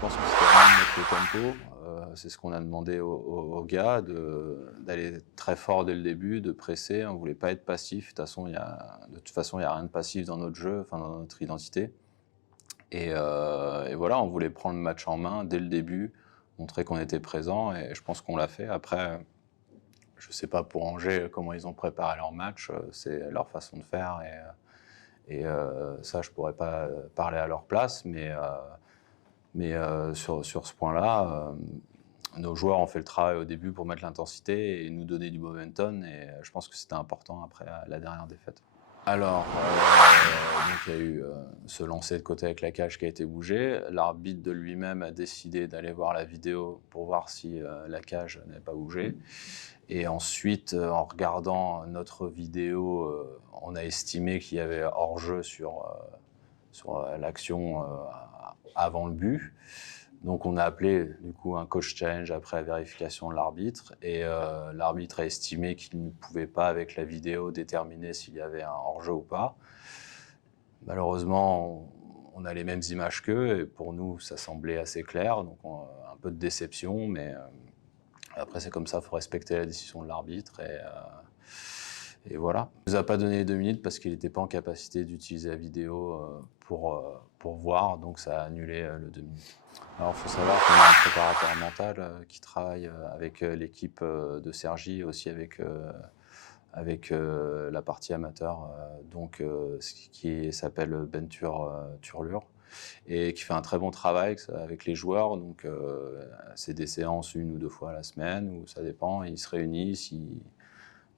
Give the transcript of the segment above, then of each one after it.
pense que c'était vraiment de mettre le tempo. C'est ce qu'on a demandé aux gars, d'aller très fort dès le début, de presser. On ne voulait pas être passif. De toute façon, il y a rien de passif dans notre jeu, enfin dans notre identité. Et voilà, on voulait prendre le match en main dès le début, montrer qu'on était présent, et je pense qu'on l'a fait. Après, je ne sais pas pour Angers comment ils ont préparé leur match, c'est leur façon de faire, et ça, je ne pourrais pas parler à leur place, mais sur ce point-là, nos joueurs ont fait le travail au début pour mettre l'intensité et nous donner du momentum, et je pense que c'était important après la dernière défaite. Alors, donc il y a eu ce lancer de côté avec la cage qui a été bougé. L'arbitre de lui-même a décidé d'aller voir la vidéo pour voir si la cage n'avait pas bougé. Et ensuite, en regardant notre vidéo, on a estimé qu'il y avait hors-jeu sur l'action avant le but. Donc on a appelé du coup un coach challenge après la vérification de l'arbitre, et l'arbitre a estimé qu'il ne pouvait pas avec la vidéo déterminer s'il y avait un hors-jeu ou pas. Malheureusement, on a les mêmes images qu'eux, et pour nous ça semblait assez clair, donc un peu de déception, mais après c'est comme ça, il faut respecter la décision de l'arbitre, et voilà. Il ne nous a pas donné les 2 minutes parce qu'il n'était pas en capacité d'utiliser la vidéo pour voir, donc ça a annulé le 2 minutes. Alors, il faut savoir qu'on a un préparateur mental qui travaille avec l'équipe de Cergy, aussi avec la partie amateur, qui s'appelle Ben Turlure, et qui fait un très bon travail avec les joueurs. Donc, c'est des séances 1 ou 2 fois à la semaine, ou ça dépend. Ils se réunissent,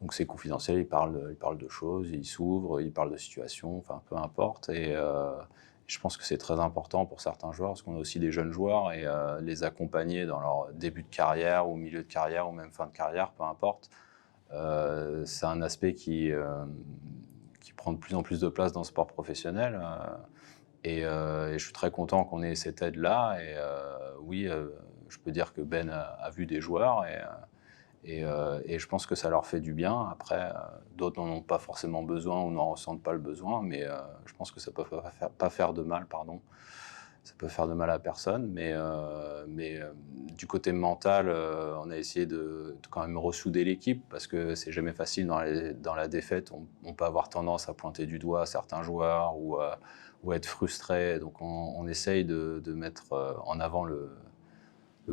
donc c'est confidentiel, ils parlent de choses, ils s'ouvrent, ils parlent de situations, enfin peu importe. Et je pense que c'est très important pour certains joueurs, parce qu'on a aussi des jeunes joueurs, et les accompagner dans leur début de carrière ou milieu de carrière ou même fin de carrière, peu importe. C'est un aspect qui prend de plus en plus de place dans le sport professionnel. Et je suis très content qu'on ait cette aide-là. Et oui, je peux dire que Ben a vu des joueurs, et je pense que ça leur fait du bien. Après, d'autres n'en ont pas forcément besoin ou n'en ressentent pas le besoin, mais je pense que ça peut pas faire de mal, pardon. Ça peut faire de mal à personne, mais du côté mental, on a essayé de quand même ressouder l'équipe, parce que c'est jamais facile dans la défaite. On peut avoir tendance à pointer du doigt certains joueurs, ou être frustré. Donc on essaye de mettre en avant le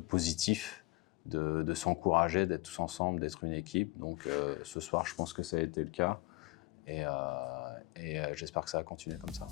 positif, de s'encourager, d'être tous ensemble, d'être une équipe. Donc ce soir, je pense que ça a été le cas, et j'espère que ça va continuer comme ça.